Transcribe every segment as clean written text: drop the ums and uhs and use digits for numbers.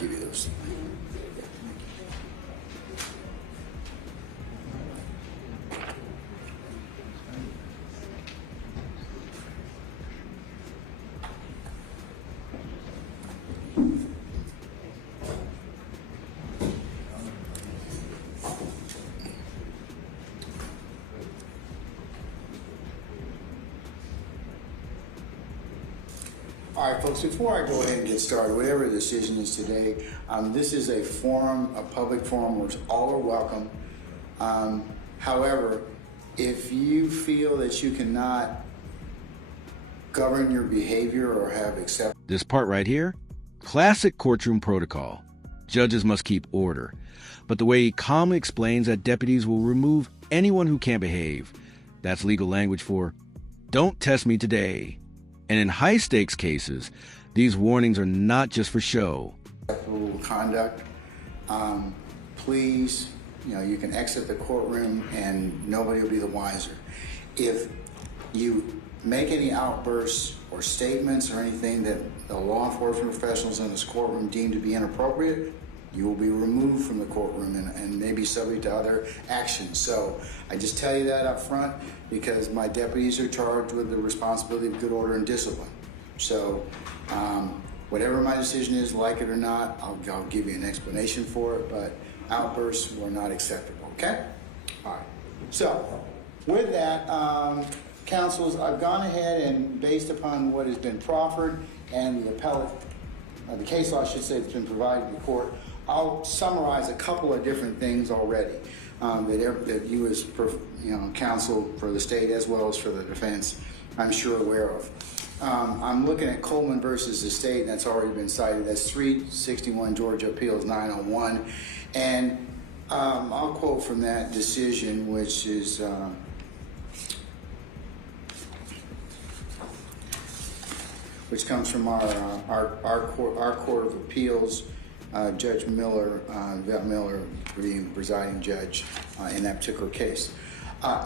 give you those. All right, folks, before I go ahead and get started, whatever the decision is today, this is a forum, a public forum where all are welcome. However, if you feel that you cannot govern your behavior or have accepted... This part right here, classic courtroom protocol. Judges must keep order. But the way he calmly explains that deputies will remove anyone who can't behave. That's legal language for, don't test me today. And in high-stakes cases, these warnings are not just for show. Conduct. Please, you can exit the courtroom and nobody will be the wiser. If you make any outbursts or statements or anything that the law enforcement professionals in this courtroom deem to be inappropriate, you will be removed from the courtroom and maybe subject to other actions. So I just tell you that up front because my deputies are charged with the responsibility of good order and discipline. So whatever my decision is, like it or not, I'll give you an explanation for it, but outbursts were not acceptable, okay? All right, so with that, counsels, I've gone ahead and based upon what has been proffered and the appellate, the case law, I should say, that's been provided to the court, I'll summarize a couple of different things already that you as counsel for the state as well as for the defense, I'm sure aware of. I'm looking at Coleman versus the state, and that's already been cited. That's 361 Georgia Appeals 901. And I'll quote from that decision, which is which comes from our court of appeals. Judge Miller, Vet Miller, being the presiding judge in that particular case.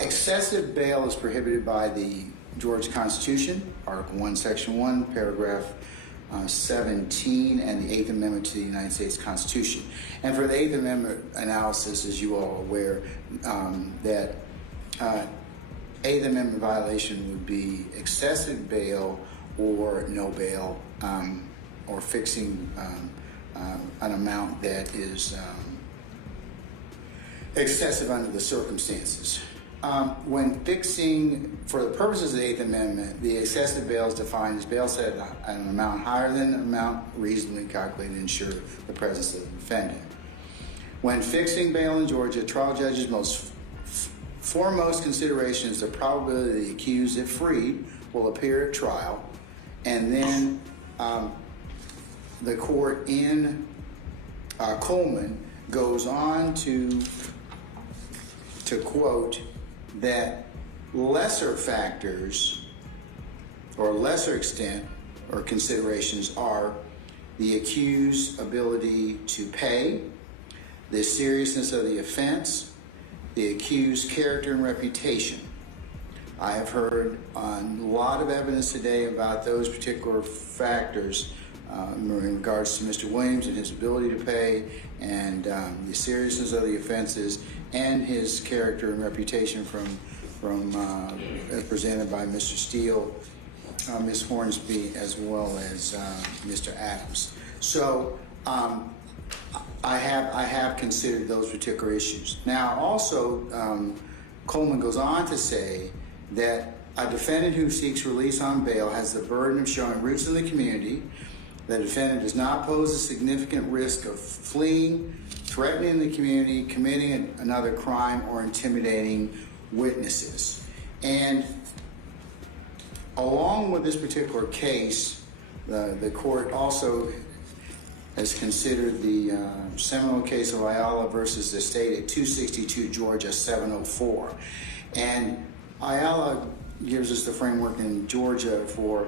Excessive bail is prohibited by the Georgia Constitution, Article 1, Section 1, Paragraph 17, and the 8th Amendment to the United States Constitution. And for the 8th Amendment analysis, as you all are aware, that 8th Amendment violation would be excessive bail or no bail, or fixing an amount that is excessive under the circumstances. When fixing, for the purposes of the 8th Amendment, the excessive bail is defined as bail set at an amount higher than the amount reasonably calculated to ensure the presence of the defendant. When fixing bail in Georgia, trial judges' foremost consideration is the probability the accused, if freed, will appear at trial, and then the court in Coleman goes on to quote that lesser factors or lesser extent or considerations are the accused's ability to pay, the seriousness of the offense, the accused's character and reputation. I have heard a lot of evidence today about those particular factors in regards to Mr. Williams and his ability to pay and the seriousness of the offenses and his character and reputation from as presented by Mr. Steele, Ms. Hornsby, as well as Mr. Adams. So I have considered those particular issues. Now also, Coleman goes on to say that a defendant who seeks release on bail has the burden of showing roots in the community. The defendant does not pose a significant risk of fleeing, threatening the community, committing another crime, or intimidating witnesses. And along with this particular case, the court also has considered the seminal case of Ayala versus the state at 262 Georgia 704. And Ayala gives us the framework in Georgia for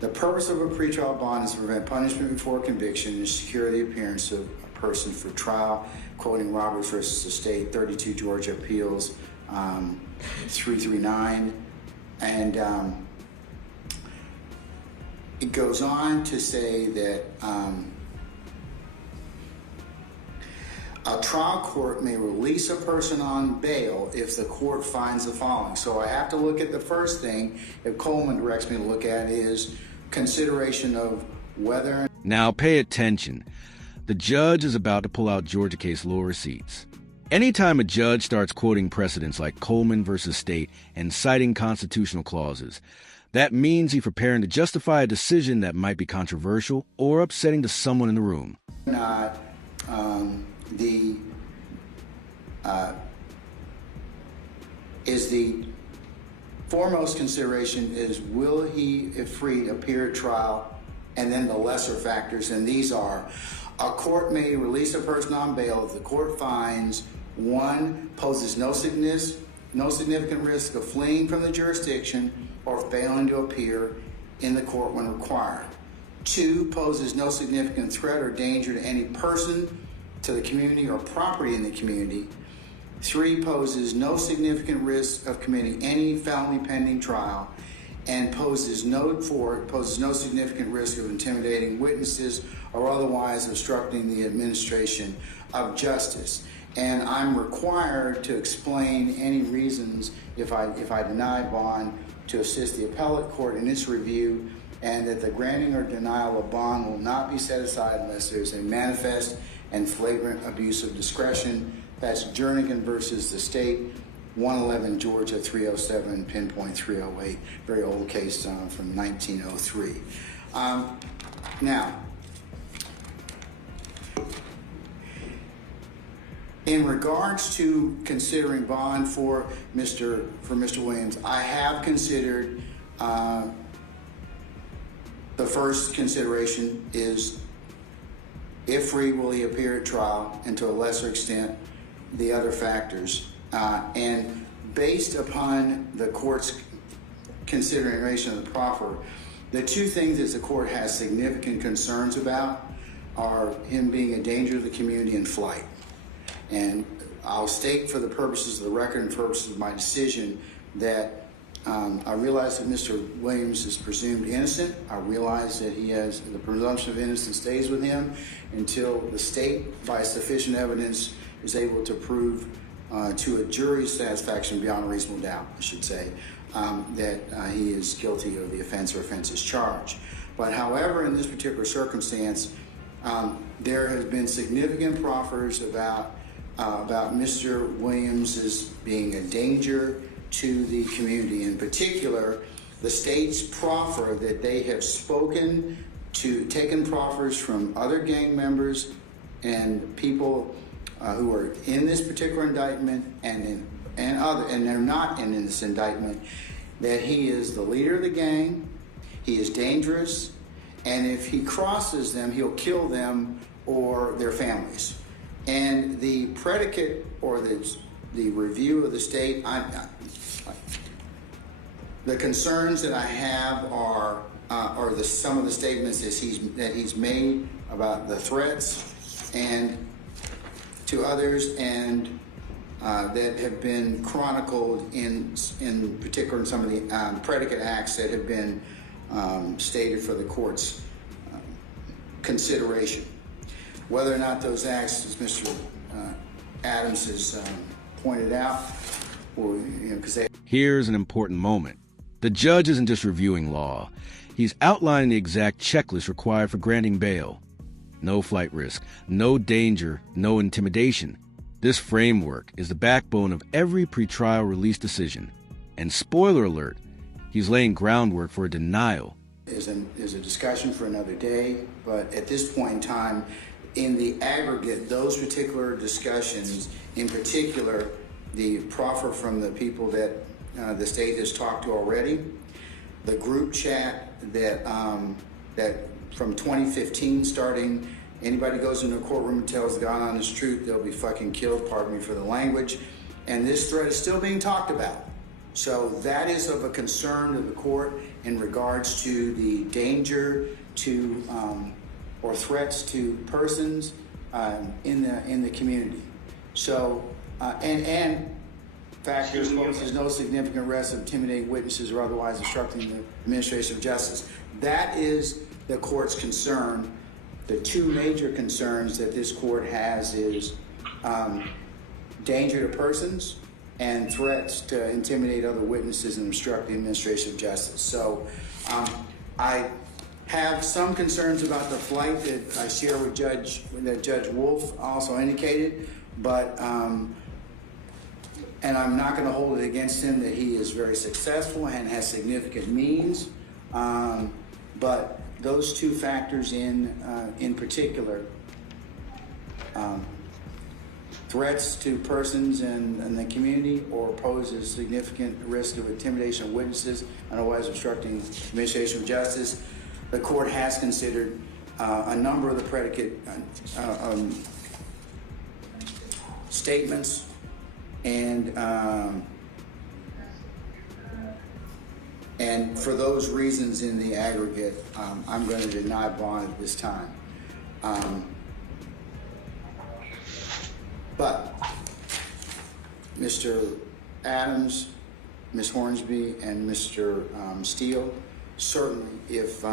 the purpose of a pretrial bond is to prevent punishment before conviction and secure the appearance of a person for trial, quoting Roberts versus the state, 32 Georgia Appeals 339. And it goes on to say that a trial court may release a person on bail if the court finds the following. So I have to look at the first thing, if Coleman directs me to look at, is consideration of whether... Now pay attention. The judge is about to pull out Georgia case law receipts. Anytime a judge starts quoting precedents like Coleman versus State and citing constitutional clauses, that means he's preparing to justify a decision that might be controversial or upsetting to someone in the room. Not the foremost consideration is, will he, if free, appear at trial, and then the lesser factors, and these are: a court may release a person on bail if the court finds 1, poses no significant risk of fleeing from the jurisdiction or failing to appear in the court when required; 2, poses no significant threat or danger to any person, to the community, or property in the community; 3, poses no significant risk of committing any felony pending trial; and poses no significant risk of intimidating witnesses or otherwise obstructing the administration of justice. And I'm required to explain any reasons if I deny bond to assist the appellate court in its review, and that the granting or denial of bond will not be set aside unless there's a manifest and flagrant abuse of discretion. That's Jernigan versus the state, 111 Georgia 307, pinpoint 308, very old case from 1903. Now, in regards to considering bond for Mr. Williams, I have considered, the first consideration is, if free, will he appear at trial, and to a lesser extent, the other factors. And based upon the court's consideration of the proffer, the two things that the court has significant concerns about are him being a danger to the community and flight. And I'll state for the purposes of the record and purposes of my decision that I realize that Mr. Williams is presumed innocent. I realize that he has the presumption of innocence stays with him until the state, by sufficient evidence, is able to prove to a jury's satisfaction beyond a reasonable doubt, I should say, that he is guilty of the offense or offenses charged. But however, in this particular circumstance, there has been significant proffers about Mr. Williams as being a danger to the community. In particular, the state's proffer that they have taken proffers from other gang members and people who are in this particular indictment and they're not in this indictment, that he is the leader of the gang, he is dangerous, and if he crosses them, he'll kill them or their families. And the predicate or the review of the state, the concerns that I have are some of the statements that he's made about the threats and to others, and that have been chronicled in particular in some of the predicate acts that have been stated for the court's consideration. Whether or not those acts, as Mr. Adams has pointed out, or because they... Here's an important moment. The judge isn't just reviewing law. He's outlining the exact checklist required for granting bail. No flight risk, no danger, no intimidation. This framework is the backbone of every pretrial release decision. And spoiler alert, he's laying groundwork for a denial. Is a discussion for another day, but at this point in time, in the aggregate, those particular discussions, in particular, the proffer from the people that the state has talked to already, the group chat that from 2015 starting, anybody goes into a courtroom and tells God honest truth, they'll be fucking killed, pardon me for the language, and this threat is still being talked about. So that is of a concern to the court in regards to the danger to or threats to persons in the community. So and factors poses no significant risk of intimidating witnesses or otherwise obstructing the administration of justice. That is the court's concern. The two major concerns that this court has is danger to persons, and threats to intimidate other witnesses and obstruct the administration of justice. So I have some concerns about the flight that I share with Judge Wolf also indicated, but and I'm not going to hold it against him that he is very successful and has significant means, but those two factors in particular, threats to persons in the community or poses significant risk of intimidation of witnesses, otherwise obstructing administration of justice. The court has considered a number of the predicate statements, and for those reasons in the aggregate, I'm going to deny bond at this time. But Mr. Adams, Ms. Hornsby, and Mr. Steele, certainly if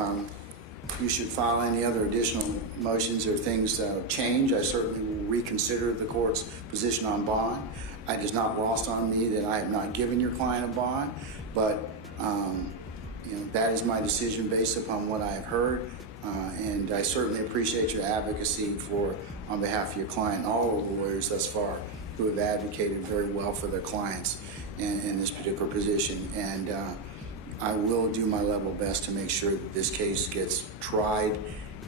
you should file any other additional motions or things change, I certainly will reconsider the court's position on bond. It is not lost on me that I have not given your client a bond, but that is my decision based upon what I have heard, and I certainly appreciate your advocacy on behalf of your client, all of the lawyers thus far who have advocated very well for their clients in this particular position. And I will do my level best to make sure that this case gets tried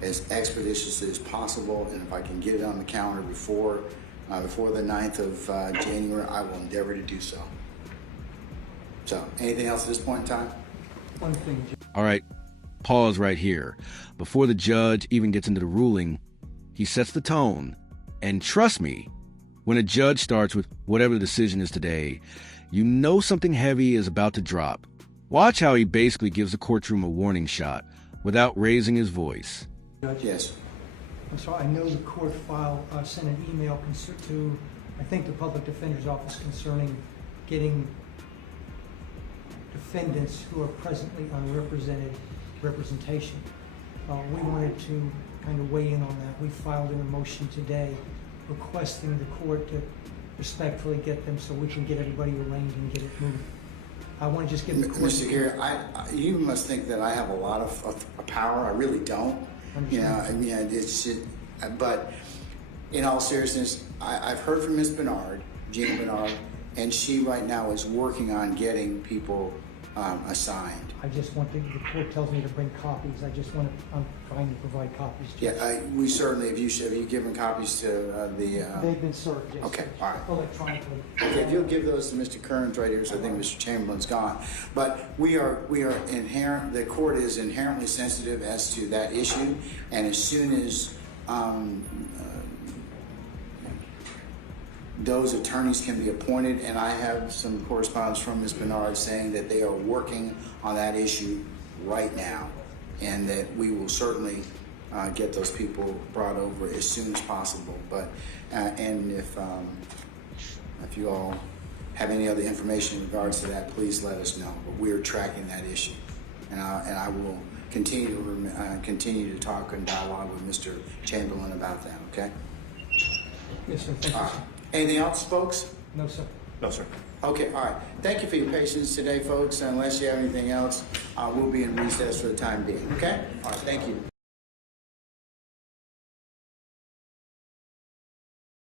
as expeditiously as possible. And if I can get it on the calendar before the 9th of January, I will endeavor to do so. So, anything else at this point in time? One thing. All right, pause right here. Before the judge even gets into the ruling, he sets the tone. And trust me, when a judge starts with whatever the decision is today, you know something heavy is about to drop. Watch how he basically gives the courtroom a warning shot without raising his voice. Judge, Yes. I'm sorry, I know the court sent an email to, I think, the public defender's office concerning getting defendants who are presently unrepresented representation. We wanted to kind of weigh in on that. We filed a motion today requesting the court to respectfully get them so we can get everybody arraigned and get it moved. I want to just give the court... Mr. Gary, you must think that I have a lot of power. I really don't. But in all seriousness, I've heard from Ms. Bernard, Gina Bernard, and she right now is working on getting people assigned. I just want the court tells me to bring copies. I'm trying to provide copies. Yeah, we certainly, have you given copies to They've been served, yes. Okay, all right. Electronically. Okay, if you'll give those to Mr. Kearns right here, so I think Mr. Chamberlain's gone. But we are the court is inherently sensitive as to that issue, and as soon as those attorneys can be appointed, and I have some correspondence from Ms. Bernard saying that they are working on that issue right now, and that we will certainly get those people brought over as soon as possible. But and if you all have any other information in regards to that, please let us know. But we are tracking that issue, and I will continue to talk and dialogue with Mr. Chamberlain about that. Okay. Yes, sir. Thank you, sir. Anything else, folks? No, sir. No, sir. Okay, all right. Thank you for your patience today, folks. Unless you have anything else, we'll be in recess for the time being, okay? All right, thank you.